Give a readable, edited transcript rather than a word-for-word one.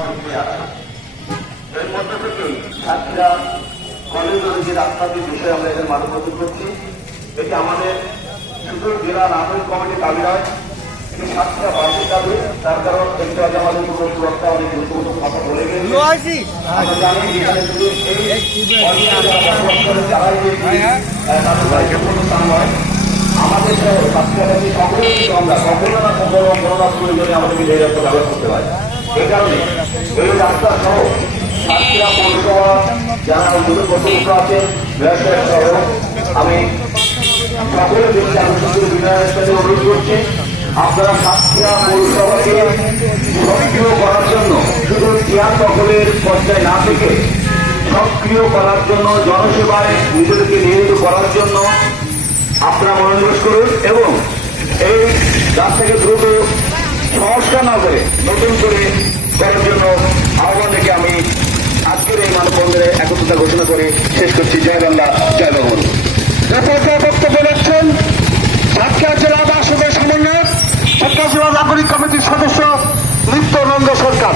ঝুঁকি আছে। এর মধ্যে থেকেই ছাত্রীরা কলেজের যে রাস্তাটির বিষয়ে আমরা এদের মানববন্ধন করছি, এটি আমাদের শুধু জেলা নাগরিক কমিটির দাবি নয়, এটি ছাত্রীরা বাসের দাবি। তার কারণ একটু আগে আমাদের পুরো সুরক্ষা অনেক গুরুত্বপূর্ণ কথা বলে গেছে। আমরা জানি এখানে শুধু আমাদের ছাত্রছাত্রী সকলেই আমরা কখনো না কখনো কোনো না প্রয়োজনে আমাদেরকে নিরাপত্তা ব্যবহার করতে পারি। এই কারণে এই রাস্তা সহ ছাত্রীরা পৌরসভা যারা দূরে কর্তৃপক্ষ আছেন ব্যবসায়ী সহ আমি সকলের দেখছি আমি শুধু বিনয়ের সাথে অনুরোধ করছি, আপনারা ছাত্রীরা পৌরসভাকে সক্রিয় করার জন্য শুধু চেয়ার দখলের পর্যায়ে না থেকে সক্রিয় করার জন্য, জনসেবায় নিজেদেরকে নিয়োজিত করার জন্য আপনারা মনোনিবেশ করুন এবং এই রাস্তাকে দ্রুত সংস্কার না করে নতুন করে করার জন্য আহ্বান রেখে আমি আজকের এই মানববন্ধনে একত্রতা ঘোষণা করে শেষ করছি। জয় বাংলা, জয় বঙ্গবন্ধু। বক্তব্য রাখছেন সাতক্ষীরা জেলা বাসদের সমন্বয়ক সাতক্ষীরা জেলা নাগরিক কমিটির সদস্য নিত্যানন্দ সরকার।